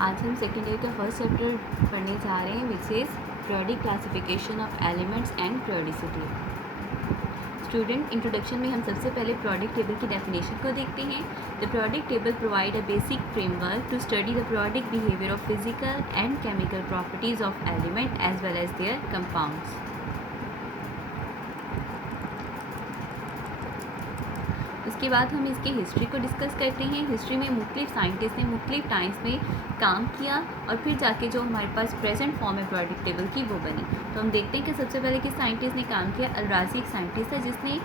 आज हम second year का फर्स्ट चैप्टर पढ़ने जा रहे हैं which is periodic classification of elements and periodicity. Student, introduction में हम सबसे पहले पीरियोडिक टेबल की डेफिनेशन को देखते हैं। The periodic table provide a basic framework to study the periodic behaviour of physical and chemical properties of element as well as their compounds. उसके बाद हम इसकी हिस्ट्री को डिस्कस करते हैं। हिस्ट्री में मुख्तलिफ साइंटिस्ट ने मुख्तलिफ टाइम्स में काम किया और फिर जाके जो हमारे पास प्रेजेंट फॉर्म है पीरियोडिक टेबल की वो बनी। तो हम देखते हैं कि सबसे पहले किस साइंटिस्ट ने काम किया। अल-राज़ी एक साइंटिस्ट है जिसने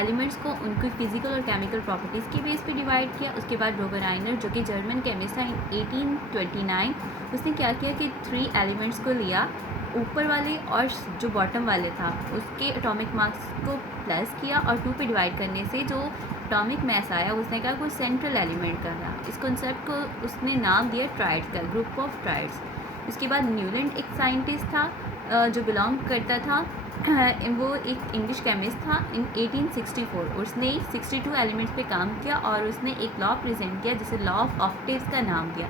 एलिमेंट्स को उनकी फिजिकल और केमिकल प्रॉपर्टीज़ के बेस पे डिवाइड किया। उसके बाद रोबर आइनर जो कि जर्मन केमिस्ट था, 1829 उसने क्या किया कि 3 एलिमेंट्स को लिया, ऊपर वाले और जो बॉटम वाले था उसके एटॉमिक मास को प्लस किया और 2 पे डिवाइड करने से जो एटॉमिक मास आया उसने कहा कोई सेंट्रल एलिमेंट का था। इस कॉन्सेप्ट को उसने नाम दिया ट्राइड्स का, ग्रुप ऑफ ट्राइड्स। उसके बाद न्यूलैंड एक साइंटिस्ट था जो बिलोंग करता था वो एक इंग्लिश केमिस्ट था इन 1864। उसने 62 एलिमेंट्स पे काम किया और उसने एक लॉ प्रेजेंट किया जिसे लॉ ऑफ ऑक्टेव्स का नाम दिया।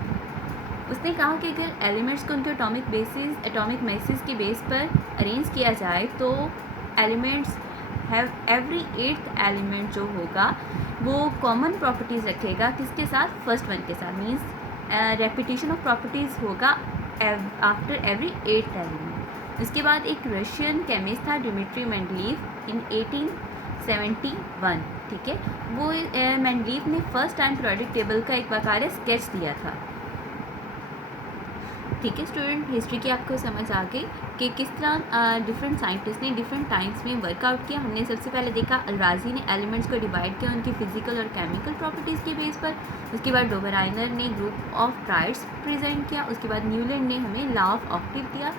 उसने कहा कि अगर एलिमेंट्स को उनके एटॉमिक मैसेज के बेस पर अरेंज किया जाए तो elements have every 8th element जो होगा वो कॉमन प्रॉपर्टीज़ रखेगा किसके साथ, फर्स्ट वन के साथ। मीन्स रेपिटेशन ऑफ प्रॉपर्टीज़ होगा आफ्टर एवरी 8th एलिमेंट। उसके बाद एक रशियन केमिस्ट था डिमिट्री मेंडलीव इन 1871, ठीक है। वो मेंडलीव ने फर्स्ट टाइम पीरियोडिक टेबल का एक बाकायदा स्केच दिया था। ठीक है स्टूडेंट, हिस्ट्री की आपको समझ आ गई कि किस तरह डिफरेंट साइंटिस्ट ने डिफरेंट टाइम्स में वर्कआउट किया। हमने सबसे पहले देखा अल-राज़ी ने एलिमेंट्स को डिवाइड किया उनकी फिजिकल और केमिकल प्रॉपर्टीज़ के बेस पर। उसके बाद रोबर आइनर ने ग्रुप ऑफ ट्राइड्स प्रेजेंट किया। उसके बाद न्यूलैंड ने हमें लॉ ऑफ ऑक्टेव दिया।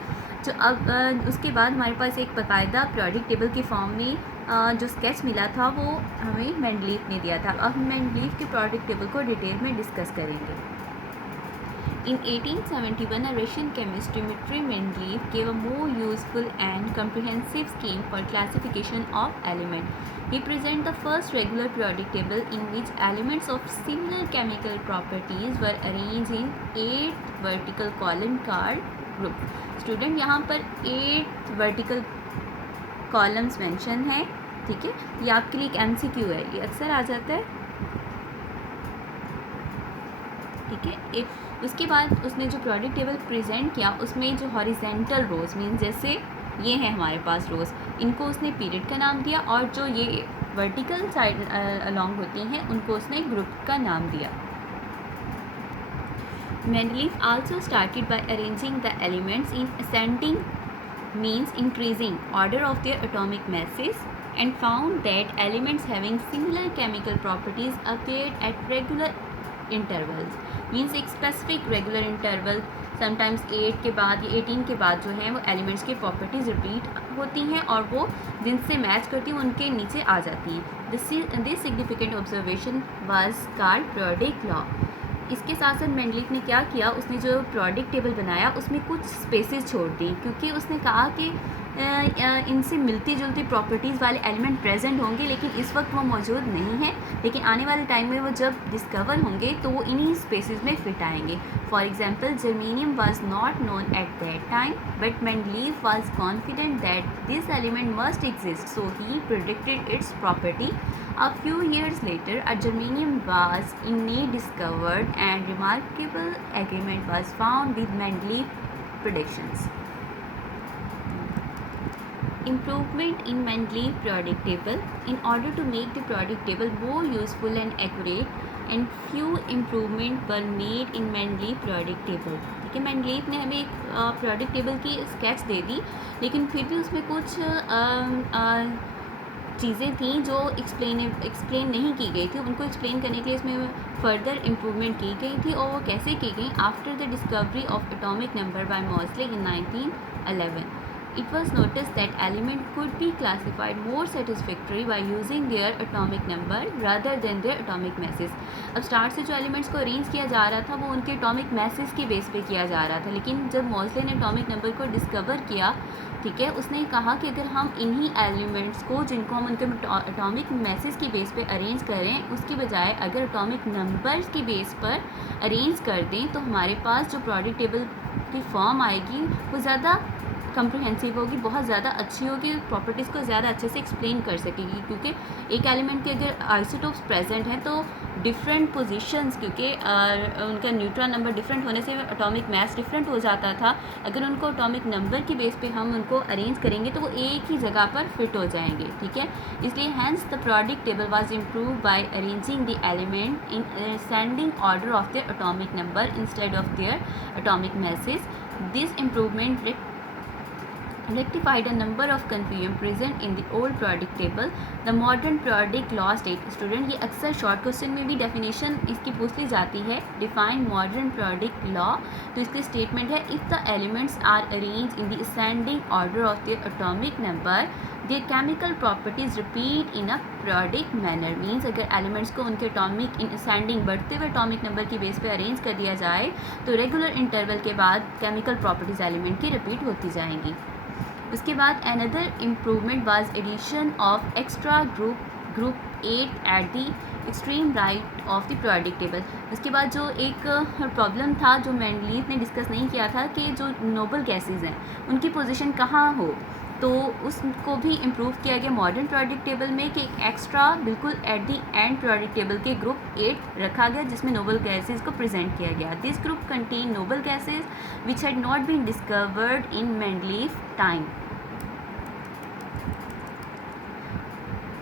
जो अब उसके बाद हमारे पास एक बाकायदा पीरियोडिक टेबल की फॉर्म में जो स्केच मिला था वो हमें मेंडलीव ने दिया था। अब हम मेंडलीव के पीरियोडिक टेबल को डिटेल में डिस्कस करेंगे। In 1871, a Russian chemist Dmitry Mendeleev gave a more useful and comprehensive scheme for classification of elements. He presented the first regular periodic table in which elements of similar chemical properties were arranged in 8 vertical column called group. Student, यहाँ पर 8 vertical columns mention है, ठीक है। ये आपके लिए एक MCQ है, ये अक्सर आ जाता है, ठीक है। उसके बाद उसने जो पीरियोडिक टेबल प्रेजेंट किया उसमें जो हॉरिजेंटल रोज मीन्स जैसे ये है हमारे पास रोज, इनको उसने पीरियड का नाम दिया और जो ये वर्टिकल साइड अलोंग होती हैं उनको उसने ग्रुप का नाम दिया। Mendeleev also started by arranging the elements in ascending means increasing order of their atomic masses and found that elements having similar chemical properties appeared at regular intervals. Means एक specific regular interval sometimes 8 के बाद या 18 के बाद जो है वो elements की प्रॉपर्टीज़ रिपीट होती हैं और वो जिनसे मैच करती हैं उनके नीचे आ जाती हैं। This significant observation was called periodic law. इसके साथ साथ मेंडलीव ने क्या किया, उसने जो पीरियोडिक टेबल बनाया उसमें कुछ स्पेसेस छोड़ दी क्योंकि उसने कहा कि इनसे मिलती जुलती प्रॉपर्टीज़ वाले एलिमेंट प्रेजेंट होंगे लेकिन इस वक्त वो मौजूद नहीं है, लेकिन आने वाले टाइम में वो जब डिस्कवर होंगे तो वो इन्हीं स्पेसेस में फिट आएंगे। For example germanium was not known at that time but Mendeleev was confident that this element must exist, so he predicted it's property. A few years later, a germanium was indeed discovered and remarkable agreement was found with Mendeleev predictions. Improvement in Mendeleev periodic table. In order to make the periodic table more useful and accurate, and few improvements were made in Mendeleev periodic table. ठीक है, Mendeleev ने हमें एक periodic table की sketch दे दी लेकिन फिर भी उसमें कुछ चीज़ें थी जो एक्सप्लेन नहीं की गई थी। उनको एक्सप्लेन करने के लिए इसमें फर्दर इम्प्रूवमेंट की गई थी और वो कैसे की गई, after the discovery of atomic number by Mauchly in 1911। It was noticed that element could be classified more satisfactory by using their atomic number rather than their atomic masses. अब start से जो एलिमेंट्स को arrange किया जा रहा था वो उनके एटॉमिक मैसेज के बेस पे किया जा रहा था, लेकिन जब मॉसले ने एटॉमिक नंबर को डिस्कवर किया, ठीक है, उसने कहा कि अगर हम इन्हीं एलिमेंट्स को जिनको हम उनके एटॉमिक मैसेज की बेस पे अरेंज करें, उसकी बजाय अगर एटॉमिक नंबर्स की बेस पर अरेंज कर दें तो हमारे पास जो प्रोडक्ट टेबल की फॉर्म आएगी वो ज़्यादा कम्प्रिहेंसिव होगी, बहुत ज़्यादा अच्छी होगी, प्रॉपर्टीज़ को ज़्यादा अच्छे से एक्सप्लेन कर सकेगी। क्योंकि एक एलिमेंट के अगर आइसोटोप्स प्रेजेंट हैं तो डिफरेंट पोजीशंस, क्योंकि उनका न्यूट्रॉन नंबर डिफरेंट होने से एटॉमिक मास डिफरेंट हो जाता था, अगर उनको एटॉमिक नंबर की बेस पे हम उनको अरेंज करेंगे तो वो एक ही जगह पर फिट हो जाएंगे, ठीक है। इसलिए hence the product table was improve by arranging the element in ascending order of their atomic number instead of their atomic masses. This improvement rectified a number of confusion present in the old product table. The modern product lost it. Student ये अक्सर short question में भी definition इसकी पूछ ली जाती है, define modern product law. तो इसकी स्टेटमेंट है, if the elements are arrange in the ascending order of their atomic number their chemical properties repeat in a product manner. Means अगर एलिमेंट्स को उनके एटॉमिक इन असेंडिंग बढ़ते हुए atomic number की base पे अरेंज कर दिया जाए तो रेगुलर इंटरवल के बाद केमिकल प्रॉपर्टीज एलिमेंट की रिपीट होती जाएंगी। उसके बाद another improvement was addition of extra group 8 at the extreme right of the product table. उसके बाद जो एक प्रॉब्लम था जो मेंडलीफ ने डिस्कस नहीं किया था कि जो नोबल गैसेज हैं उनकी पोजीशन कहाँ हो, तो उसको भी इम्प्रूव किया गया मॉडर्न प्रोडक्ट टेबल में कि एक्स्ट्रा बिल्कुल at the end product table के ग्रुप 8 रखा गया जिसमें नोबल गैसेज को प्रेजेंट किया गया। This group contain noble gases which had not been discovered in Mendeleev time.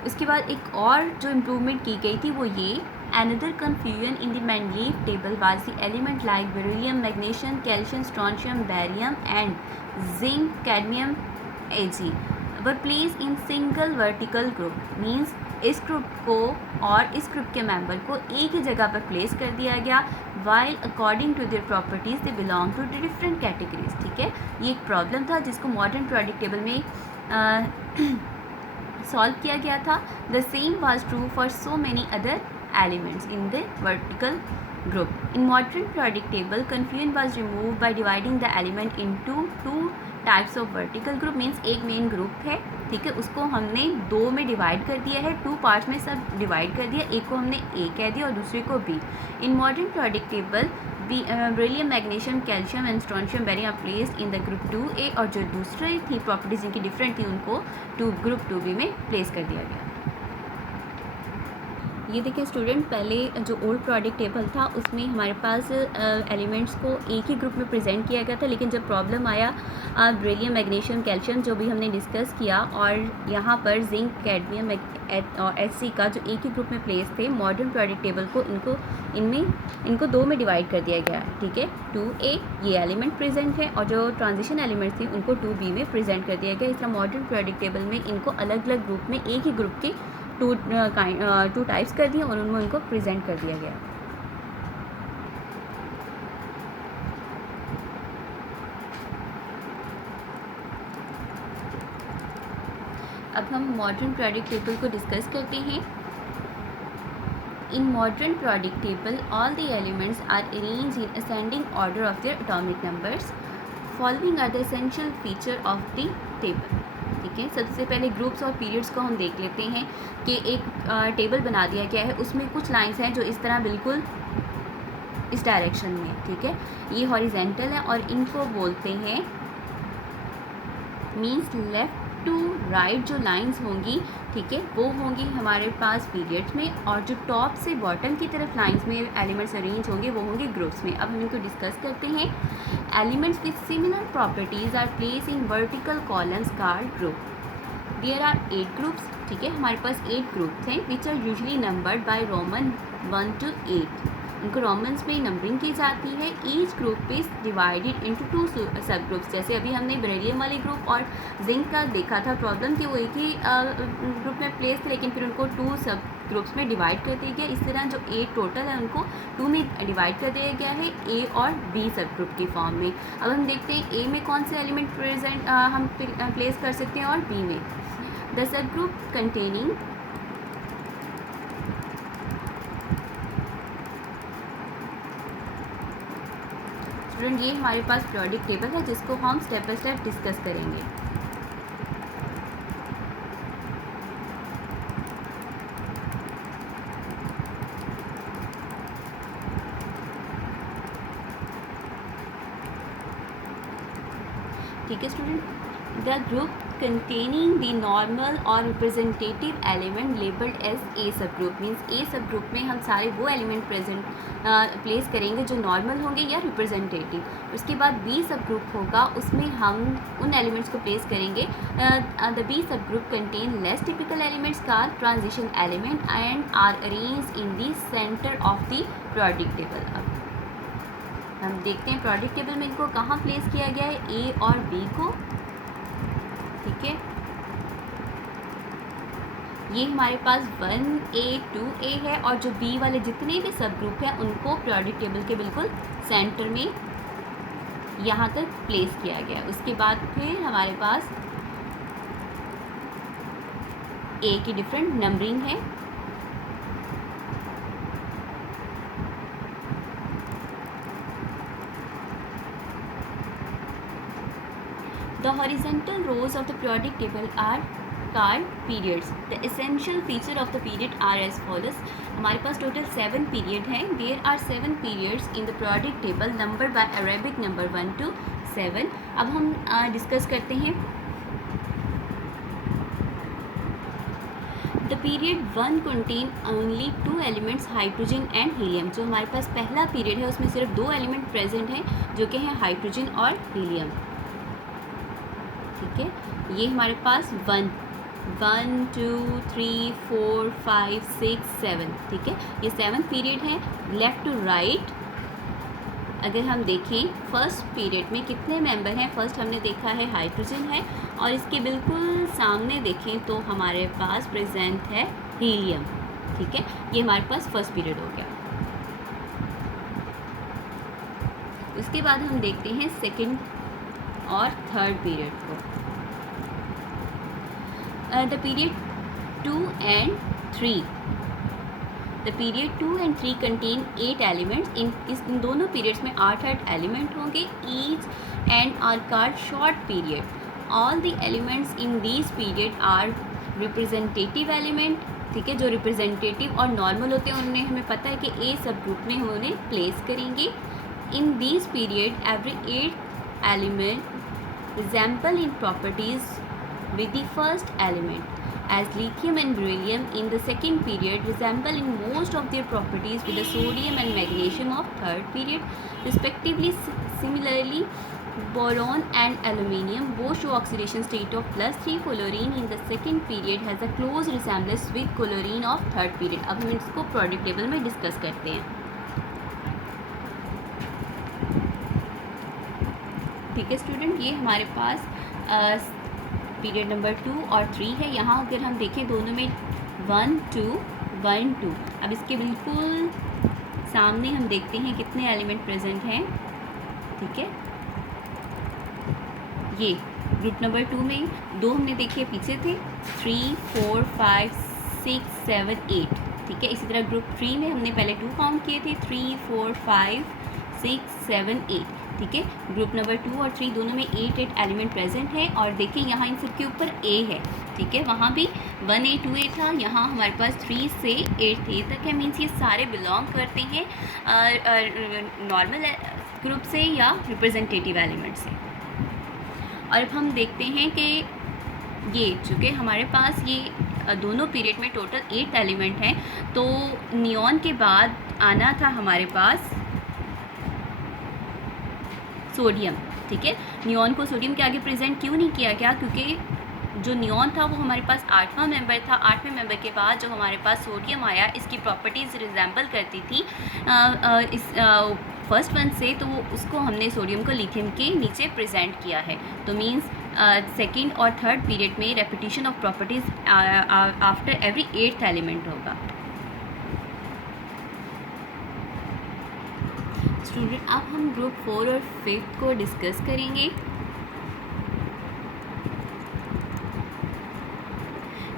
उसके बाद एक और जो इम्प्रूवमेंट की गई थी वो ये, another confusion in the Mendeleev table was the element like beryllium, magnesium, calcium, strontium, barium and zinc, cadmium, Ag were placed in single vertical group. Means इस ग्रुप को और इस ग्रुप के मेंबर को एक ही जगह पर प्लेस कर दिया गया, while according to their properties they belong to different categories, ठीक है। ये एक प्रॉब्लम था जिसको मॉडर्न प्रोडक्ट टेबल में सॉल्व किया गया था। The same was true for so many other elements in the vertical group. In modern product table confusion was remove by dividing the element into two types of vertical group. Means एक main group है, ठीक है, उसको हमने दो में divide कर दिया है, टू पार्ट्स में सब डिवाइड कर दिया, एक को हमने ए कह दिया और दूसरे को B. In modern product table beryllium, magnesium, calcium and strontium barium are placed in the group 2A और जो दूसरी थी प्रॉपर्टीज जिनकी डिफरेंट थी उनको ग्रुप 2B में प्लेस कर दिया गया। ये देखिए स्टूडेंट, पहले जो ओल्ड प्रोडक्ट टेबल था उसमें हमारे पास एलिमेंट्स को एक ही ग्रुप में प्रेजेंट किया गया था, लेकिन जब प्रॉब्लम आया बेरिलियम, मैग्नीशियम, कैल्शियम जो भी हमने डिस्कस किया और यहाँ पर जिंक, कैडमियम और Hc का जो एक ही ग्रुप में प्लेस थे, मॉडर्न प्रोडक्ट टेबल को इनको दो में डिवाइड कर दिया गया, ठीक है। 2A ये एलिमेंट प्रेजेंट है और जो ट्रांजिशन एलिमेंट्स थी उनको 2B में प्रेजेंट कर दिया गया। इस तरह मॉडर्न प्रोडक्ट टेबल में इनको अलग अलग ग्रुप में एक ही ग्रुप के टू टाइप्स कर दिए और उनमें उनको प्रेजेंट कर दिया गया। अब हम मॉडर्न प्रोडक्ट टेबल को डिस्कस करते हैं। In modern product table all the elements are arranged in ascending order of their atomic numbers. Following are the essential feature of the table, ठीक है। सबसे पहले ग्रुप्स और पीरियड्स को हम देख लेते हैं कि एक टेबल बना दिया गया है, उसमें कुछ लाइंस हैं जो इस तरह बिल्कुल इस डायरेक्शन में, ठीक है, ये हॉरिजेंटल है और इनको बोलते हैं मीन्स लेफ़्ट टू राइट जो लाइंस होंगी, ठीक है, वो होंगी हमारे पास पीरियड्स में, और जो टॉप से बॉटम की तरफ लाइंस में एलिमेंट्स अरेंज होंगे वो होंगे ग्रुप्स में। अब हम इनको डिस्कस करते हैं। Elements with similar properties are place in vertical columns card group. There are 8 groups, ठीक है, हमारे पास 8 ग्रुप्स हैं which are usually numbered by Roman 1 to 8। उनको रोमन्स में नंबरिंग की जाती है। Each group is divided into 2 सब ग्रुप्स। जैसे अभी हमने बेरिलियम वाले ग्रुप और जिंक का देखा था प्रॉब्लम कि वो एक ही ग्रुप में प्लेस थे, लेकिन फिर उनको 2 सब ग्रुप्स में डिवाइड कर दिया गया। इस तरह जो 8 टोटल है उनको 2 में डिवाइड कर दिया गया है, ए और बी सब ग्रुप की फॉर्म में। अब हम देखते हैं ए में कौन से एलिमेंट प्रेजेंट हम प्लेस कर सकते हैं और बी में। The sub group containing student, ये हमारे पास पीरियोडिक टेबल है जिसको हम स्टेप बाय स्टेप डिस्कस करेंगे। ठीक है student, the group containing the normal or representative element labeled as A subgroup means A subgroup में हम सारे वो एलिमेंट प्लेस करेंगे जो नॉर्मल होंगे या रिप्रेजेंटेटिव। उसके बाद B सबग्रुप होगा, उसमें हम उन एलिमेंट्स को प्लेस करेंगे। The B subgroup contain less typical elements का transition element and are arranged in the centre of the periodic table. अब हम देखते हैं पीरियोडिक टेबल में इनको कहाँ प्लेस किया गया है, ए और बी को। ठीक है, ये हमारे पास 1A 2A है और जो बी वाले जितने भी सब ग्रुप हैं उनको पीरियोडिक टेबल के बिल्कुल सेंटर में यहाँ तक प्लेस किया गया। उसके बाद फिर हमारे पास ए की डिफरेंट नंबरिंग है। The horizontal rows of the periodic table are called periods. The essential feature of the period are as follows. हमारे पास टोटल 7 पीरियड हैं। There are 7 periods in the periodic table numbered by Arabic number 1 to 7. अब हम discuss करते हैं। The period 1 contain only 2 elements hydrogen and helium. जो हमारे पास पहला period है उसमें सिर्फ 2 एलिमेंट प्रेजेंट हैं जो कि हैं हाइड्रोजन और हीलियम। ठीक है, ये हमारे पास 1 2 3 4 5 6 7। ठीक है, ये 7 पीरियड हैं। लेफ़्ट टू राइट अगर हम देखें फर्स्ट पीरियड में कितने मेंबर हैं, फर्स्ट हमने देखा है हाइड्रोजन है और इसके बिल्कुल सामने देखें तो हमारे पास प्रेजेंट है हीलियम। ठीक है, ये हमारे पास फर्स्ट पीरियड हो गया। उसके बाद हम देखते हैं सेकंड और थर्ड पीरियड को। The period 2 and 3, the period 2 and 3 contain 8 elements. इन दोनों पीरियड्स में 8 एलिमेंट होंगे। Each and are called short period. All the elements in this period are representative element. ठीक है, जो रिप्रेजेंटेटिव और नॉर्मल होते हैं उन्हें हमें पता है कि ए सब ग्रुप में हम उन्हें प्लेस करेंगे। इन this period every 8 element resemble in properties with the first element, as lithium and beryllium in the second period resemble in most of their properties with the sodium and magnesium of third period respectively. Similarly, boron and aluminium both show oxidation state of +3. Chlorine in the second period has a close resemblance with chlorine of third period. अब हम इसको periodic table में discuss करते हैं। ठीक है student, ये हमारे पास पीरियड नंबर 2 और 3 है। यहाँ अगर हम देखें दोनों में 1 2 1 2। अब इसके बिल्कुल सामने हम देखते हैं कितने एलिमेंट प्रेजेंट हैं। ठीक है, ये ग्रुप नंबर 2 में 2 हमने देखे पीछे थे, 3 4 5 6 7 8। ठीक है, इसी तरह ग्रुप 3 में हमने पहले 2 काउंट किए थे, 3 4 5 6 7 8। ठीक है, ग्रुप नंबर 2 और 3 दोनों में 8 एलिमेंट प्रेजेंट है। और देखिए यहाँ इन सब के ऊपर ए है। ठीक है, वहाँ भी 1A 2A था, यहाँ हमारे पास 3 से 8 तक है। मीन्स ये सारे बिलोंग करते हैं नॉर्मल ग्रुप से या रिप्रेजेंटेटिव एलिमेंट से। और अब हम देखते हैं कि ये चूँकि हमारे पास ये दोनों पीरियड में टोटल 8 एलिमेंट हैं, तो नियॉन के बाद आना था हमारे पास सोडियम। ठीक है, नियॉन को सोडियम के आगे प्रेजेंट क्यों नहीं किया गया, क्योंकि जो नियॉन था वो हमारे पास 8वां मेंबर था। 8वें मेंबर के बाद जो हमारे पास सोडियम आया, इसकी प्रॉपर्टीज़ रिजेंबल करती थी इस फर्स्ट वन से, तो वो उसको हमने सोडियम को लिथियम के नीचे प्रेजेंट किया है। तो मीन्स सेकेंड और थर्ड पीरियड में repetition of properties after every 8th element होगा। स्टूडेंट अब हम ग्रुप 4 और 5 को डिस्कस करेंगे।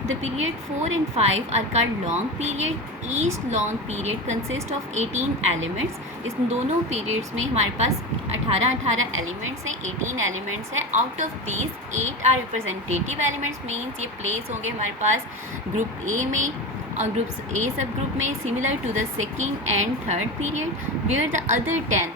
The period 4 and 5 are called long period. Each long period consists of 18 elements. इस दोनों periods में हमारे पास 18 elements हैं, 18 elements हैं. Out of these 8 are representative elements, means ये place होंगे हमारे पास group A में और group A सब group में, similar to the second and third period, where the other 10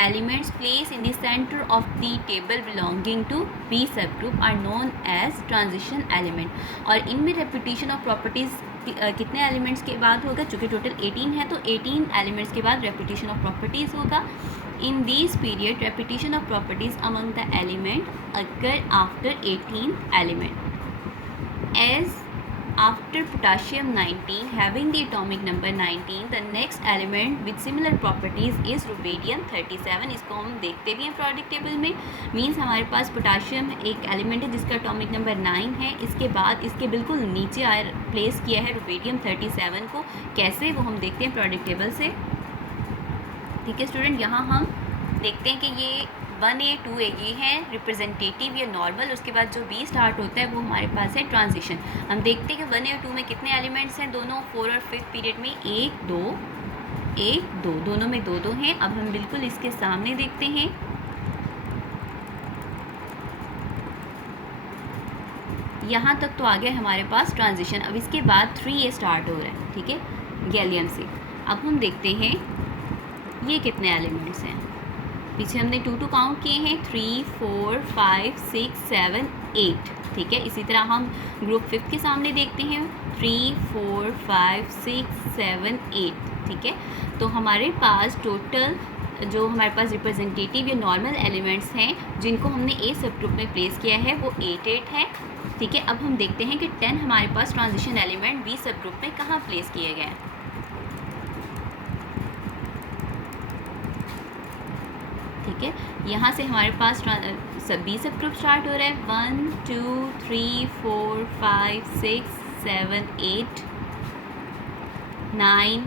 elements placed in the center of the table belonging to B subgroup are known as transition element. और इनमें repetition of properties कितने elements के बाद होगा, चूँकि total 18 है तो 18 elements के बाद repetition of properties होगा. In this period repetition of properties among the element occur after 18th element. As after potassium 19 having the atomic number 19, the next element with similar properties is rubidium 37. इसको हम देखते भी हैं product table में. Means हमारे पास potassium एक element है जिसका एटॉमिक नंबर 9 है. इसके बाद इसके बिल्कुल नीचे प्लेस किया है रुबिडियम 37 को. कैसे, वो हम देखते हैं प्रोडक्ट टेबल से. ठीक है स्टूडेंट, यहाँ हम देखते हैं कि ये 1A 2A ये हैं रिप्रेजेंटेटिव या नॉर्मल. उसके बाद जो B स्टार्ट होता है वो हमारे पास है ट्रांजिशन. हम देखते हैं कि 1A और 2 में कितने एलिमेंट्स हैं दोनों 4 और 5 पीरियड में. 1 2 दोनों में 2 हैं. अब हम बिल्कुल इसके सामने देखते हैं. यहाँ तक तो आ गया हमारे पास ट्रांजिशन. अब इसके बाद 3A स्टार्ट हो रहा है. ठीक है, गैलियम से. अब हम देखते हैं ये कितने एलिमेंट्स हैं. पीछे हमने 2 काउंट किए हैं. 3 4 5 6 7 8. ठीक है, इसी तरह हम ग्रुप 5 के सामने देखते हैं. 3 4 5 6 7 8. ठीक है, तो हमारे पास टोटल जो हमारे पास रिप्रेजेंटेटिव या नॉर्मल एलिमेंट्स हैं जिनको हमने ए सब ग्रुप में प्लेस किया है वो 8 है. ठीक है, अब हम देखते हैं कि 10 हमारे पास ट्रांजिशन एलिमेंट बी सब ग्रुप में कहाँ प्लेस किए गए हैं. ठीक है, यहाँ से हमारे पास बी सब ग्रुप स्टार्ट हो रहा है. 1 2 3 4 5 6 7 8 9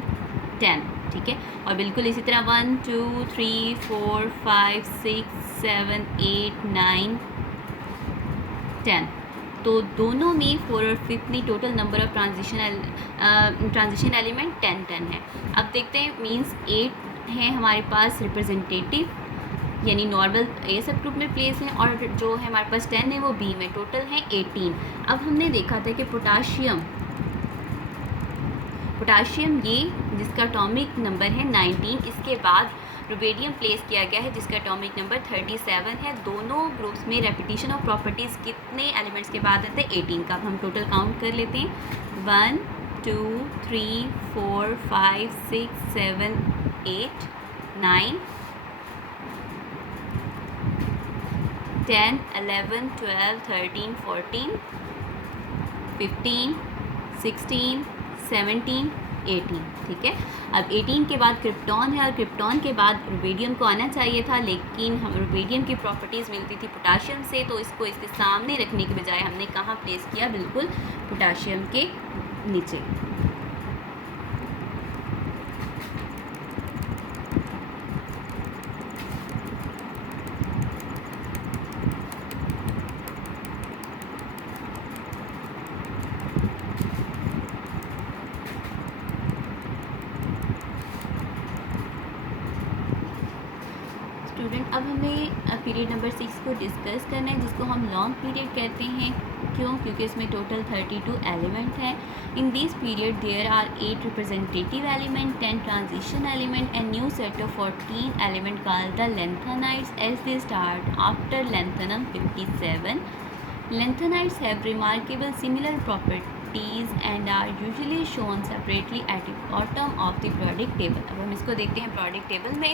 10. ठीक है, और बिल्कुल इसी तरह 1 2 3 4 5 6 7 8 9 10. तो दोनों में 4 और 5 में total number of transition element 10 है. अब देखते हैं, मीन्स 8 हैं हमारे पास रिप्रेजेंटेटिव यानी नॉर्मल ए सब ग्रुप में प्लेस हैं, और जो है हमारे पास 10 है वो बी में. टोटल हैं 18. अब हमने देखा था कि पोटाशियम ये जिसका एटॉमिक नंबर है 19, इसके बाद रुबिडियम प्लेस किया गया है जिसका एटॉमिक नंबर 37 है. दोनों ग्रुप्स में रेपिटेशन ऑफ प्रॉपर्टीज़ कितने एलिमेंट्स के बाद आते हैं, 18 का. हम टोटल काउंट कर लेते हैं. 1 2 3 4 5 6 7 8 9 10 11 12 13 14 15 16 17 18. ठीक है, अब 18 के बाद क्रिप्टॉन है और क्रिप्टॉन के बाद रुबिडियम को आना चाहिए था, लेकिन हम रुबिडियम की प्रॉपर्टीज़ मिलती थी पोटाशियम से, तो इसको इसके सामने रखने के बजाय हमने कहाँ प्लेस किया, बिल्कुल पोटाशियम के नीचे. स्टूडेंट, अब हमें पीरियड नंबर 6 को डिस्कस करना है जिसको हम लॉन्ग पीरियड कहते हैं. क्यों? क्योंकि इसमें टोटल 32 एलिमेंट हैं. In this period there are 8 representative element, 10 transition element and new set of 14 element called the lanthanide as they start after lanthanum 57. Lanthanides have remarkable similar properties and are usually shown separately at the bottom of the periodic table. अब हम इसको देखते हैं periodic table में.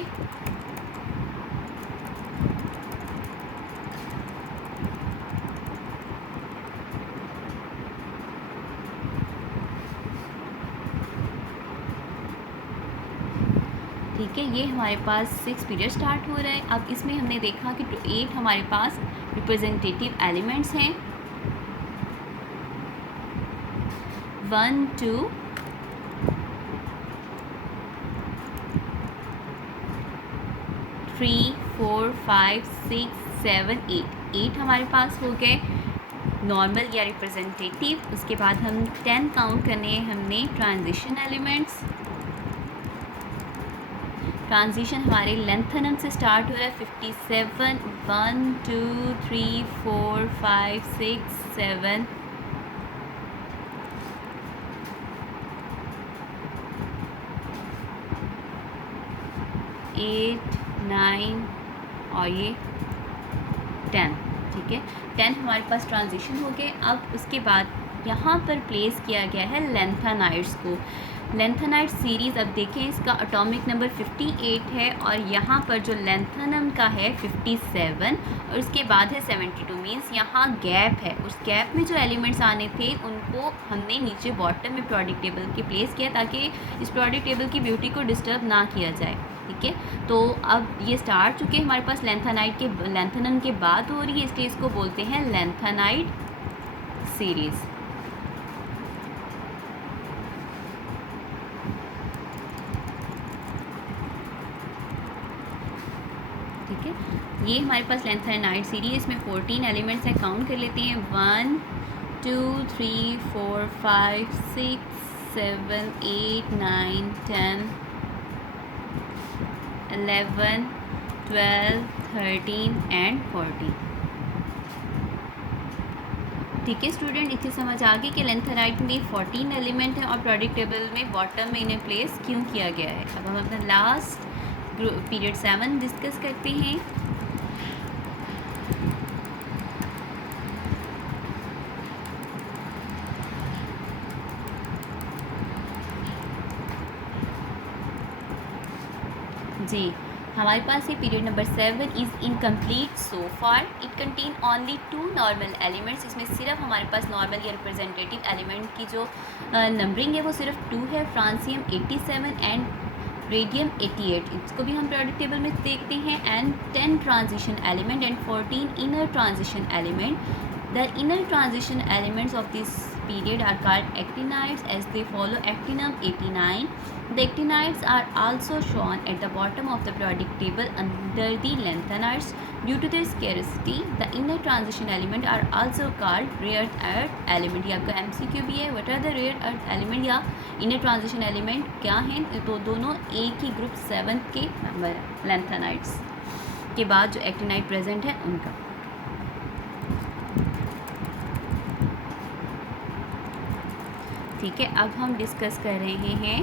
ठीक है, ये हमारे पास 6 पीरियड स्टार्ट हो रहा है. अब इसमें हमने देखा कि 8 हमारे पास रिप्रेजेंटेटिव एलिमेंट्स हैं. 1 2 3 4 5 6 7 8 हमारे पास हो गए नॉर्मल या रिप्रेजेंटेटिव। उसके बाद हम 10 काउंट करने हैं हमने ट्रांजिशन एलिमेंट्स। ट्रांजिशन हमारे लेंथनम से स्टार्ट हो रहा है 57 1 2 3 4 5 6 7 8 9 और ये 10। ठीक है, 10 हमारे पास ट्रांजिशन हो गए। अब उसके बाद यहाँ पर प्लेस किया गया है लेंथेनाइड्स को। लेंथेनाइड सीरीज़ अब देखें इसका एटॉमिक नंबर 58 है और यहाँ पर जो लेंथनम का है 57 और उसके बाद है 72। मीन्स यहाँ गैप है, उस गैप में जो एलिमेंट्स आने थे उनको हमने नीचे बॉटम में प्रोडक्ट टेबल के प्लेस किया ताकि इस प्रोडक्ट टेबल की ब्यूटी को डिस्टर्ब ना किया जाए। ठीक है, तो अब ये स्टार्ट चुके हमारे पास लेंथेनम के बाद हो रही है स्टेज को बोलते हैं लेंथेनाइड सीरीज़। ठीक है, ये हमारे पास लेंथेनाइड सीरीज, इसमें 14 एलिमेंट्स हैं। काउंट कर लेते हैं 1 2 3 4 5 6 7 8 9 10 11 12 13 एंड 14। ठीक है स्टूडेंट, इतनी समझ आ गई कि लेंथेनाइड में 14 एलिमेंट हैं और प्रोडक्ट टेबल में बॉटम में इन्हें प्लेस क्यों किया गया है। अब हम अपना लास्ट पीरियड 7 डिस्कस करते हैं। जी, हमारे पास ये period number 7 is incomplete so far. It contain only 2 normal elements. इसमें सिर्फ हमारे पास नॉर्मल या रिप्रेजेंटेटिव एलिमेंट की जो नंबरिंग है वो सिर्फ 2 है, फ्रांसियम 87 एंड रेडियम 88। इसको भी हम प्रोडक्ट टेबल में देखते हैं। And 10 transition element and 14 inner transition element. The inner transition elements of this period are called actinides as they follow actinum 89. The actinides are also shown at the bottom of the periodic table under the lanthanides. Due to their scarcity, the inner transition elements are also called rare earth element. ये आपका MCQ भी है। What are the rare earth element या inner transition element क्या हैं? तो दोनों एक ही ग्रुप 7 के मेंबर हैं। lanthanides के बाद जो actinide प्रेजेंट है उनका। ठीक है, अब हम डिस्कस कर रहे हैं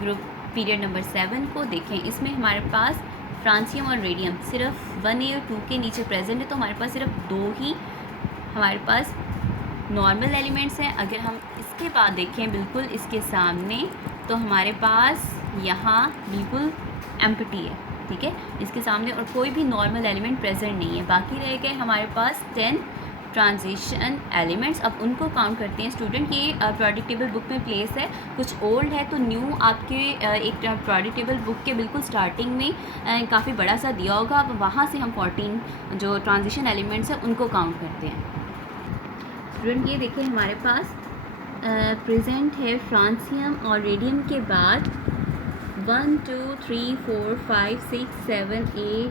ग्रुप पीरियड नंबर 7 को। देखें इसमें हमारे पास फ्रांसियम और रेडियम सिर्फ 1A और 2 के नीचे प्रेजेंट है, तो हमारे पास सिर्फ 2 ही हमारे पास नॉर्मल एलिमेंट्स हैं। अगर हम इसके बाद देखें बिल्कुल इसके सामने, तो हमारे पास यहाँ बिल्कुल एम्प्टी है। ठीक है, इसके सामने और कोई भी नॉर्मल एलिमेंट प्रेजेंट नहीं है। बाकी रह गए हमारे पास 10 ट्रांजिशन एलिमेंट्स। अब उनको काउंट करते हैं स्टूडेंट। ये प्रोडक्ट टेबल बुक में प्लेस है, कुछ ओल्ड है तो न्यू आपके एक प्रोडक्ट टेबल बुक के बिल्कुल स्टार्टिंग में काफ़ी बड़ा सा दिया होगा। अब वहाँ से हम 14 जो ट्रांजिशन एलिमेंट्स हैं उनको काउंट करते हैं। स्टूडेंट ये देखिए हमारे पास प्रेजेंट है फ्रांसियम और रेडियम के बाद 1 2 3 4 5 6 7 8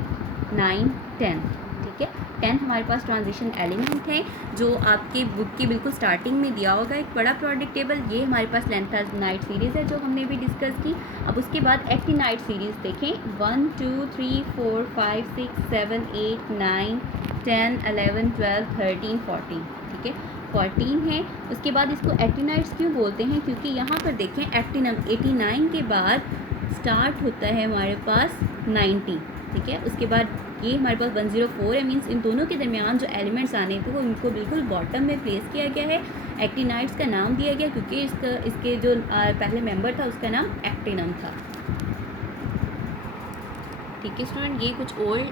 9 10। ठीक है, 10 हमारे पास ट्रांजिशन एलिमेंट है जो आपके बुक की बिल्कुल स्टार्टिंग में दिया होगा एक बड़ा प्रोडक्ट टेबल। ये हमारे पास लेंथेनाइड सीरीज़ है जो हमने भी डिस्कस की। अब उसके बाद एक्टिनाइड सीरीज़ देखें 1 2 3 4 5 6 7 8 9 10 11 12 13 14। ठीक है, 14 है। उसके बाद इसको एक्टिनाइड्स क्यों बोलते हैं, क्योंकि यहाँ पर देखें एक्टिनम 89 के बाद स्टार्ट होता है हमारे पास 90। ठीक है, उसके बाद ये हमारे पास 104 है। मीन्स इन दोनों के दरमियान जो एलिमेंट्स आने थे वो इनको बिल्कुल बॉटम में प्लेस किया गया है। एक्टिनाइड्स का नाम दिया गया क्योंकि इसके जो पहले मेंबर था उसका नाम एक्टिनम था। ठीक है स्टूडेंट, ये कुछ ओल्ड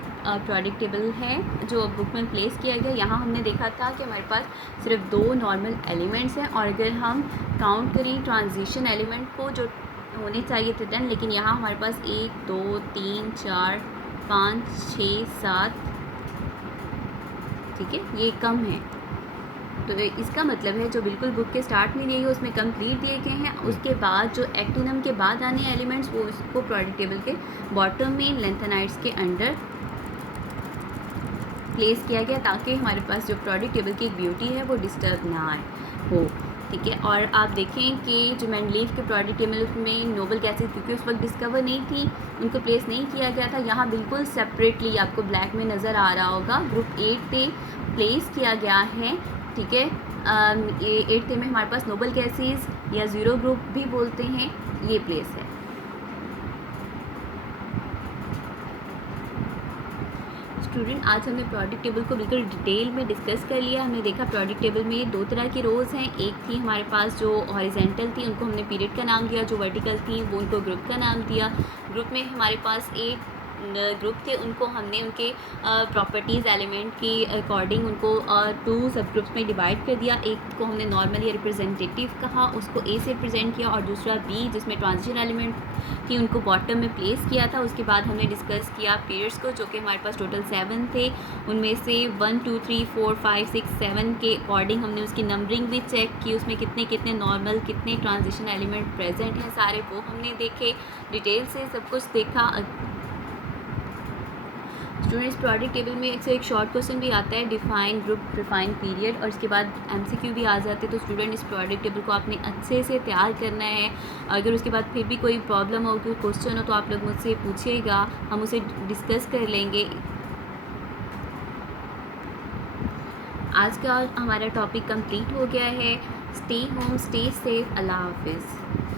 प्रोडक्ट टेबल है जो बुक में प्लेस किया गया। यहाँ हमने देखा था कि हमारे पास सिर्फ 2 नॉर्मल एलिमेंट्स हैं और अगर हम काउंट करें ट्रांजिशन एलिमेंट को जो होने चाहिए थे 10, लेकिन यहाँ हमारे पास 1 2 3 4 5 6 7। ठीक है, ये कम है। तो इसका मतलब है जो बिल्कुल बुक के स्टार्ट में दिए गए उसमें कंप्लीट दिए गए हैं, उसके बाद जो एक्टिनम के बाद आने एलिमेंट्स वो इसको प्रोडक्ट टेबल के बॉटम में लेंथेनाइड्स के अंडर प्लेस किया गया ताकि हमारे पास जो प्रोडक्ट टेबल की एक ब्यूटी है वो डिस्टर्ब ना आए हो। ठीक है, और आप देखें कि जो मेंडलीव के प्रोडक्ट टेबल में नोबल गैसेज क्योंकि उस वक्त डिस्कवर नहीं थी, उनको प्लेस नहीं किया गया था, यहाँ बिल्कुल सेपरेटली आपको ब्लैक में नज़र आ रहा होगा ग्रुप 8 पे प्लेस किया गया है। ठीक है, 8 में हमारे पास नोबल गैसेज या ज़ीरो ग्रुप भी बोलते हैं, ये प्लेस है। स्टूडेंट, आज हमने प्रोडक्ट टेबल को बिल्कुल डिटेल में डिस्कस कर लिया। हमने देखा प्रोडक्ट टेबल में दो तरह की रोज़ हैं, एक थी हमारे पास जो हॉरिजेंटल थी, उनको हमने पीरियड का नाम दिया, जो वर्टिकल थी वो उनको ग्रुप का नाम दिया। ग्रुप में हमारे पास 8 ग्रुप थे, उनको हमने उनके प्रॉपर्टीज़ एलिमेंट की अकॉर्डिंग उनको 2 सब ग्रुप्स में डिवाइड कर दिया। एक को हमने नॉर्मली रिप्रेजेंटेटिव कहा, उसको ए से रिप्रेजेंट किया, और दूसरा बी जिसमें ट्रांजिशन एलिमेंट थी उनको बॉटम में प्लेस किया था। उसके बाद हमने डिस्कस किया पीरियड्स को, जो कि हमारे पास टोटल 7 थे, उनमें से 1 2 3 4 5 6 7 के अकॉर्डिंग हमने उसकी नंबरिंग भी चेक की, उसमें कितने कितने नॉर्मल कितने ट्रांजिशन एलिमेंट प्रेजेंट हैं सारे वो हमने देखे, डिटेल से सब कुछ देखा। स्टूडेंट्स, प्रोडक्ट टेबल में एक शॉर्ट क्वेश्चन भी आता है, डिफाइन ग्रुप डिफाइन पीरियड, और इसके बाद एमसीक्यू भी आ जाते हैं। तो स्टूडेंट, इस प्रोडक्ट टेबल को आपने अच्छे से तैयार करना है। अगर उसके बाद फिर भी कोई प्रॉब्लम हो, कोई क्वेश्चन हो, तो आप लोग मुझसे पूछिएगा, हम उसे डिस्कस कर लेंगे। आज का हमारा टॉपिक कंप्लीट हो गया है। स्टे होम, स्टे सेफ, अल्लाह हाफिज़।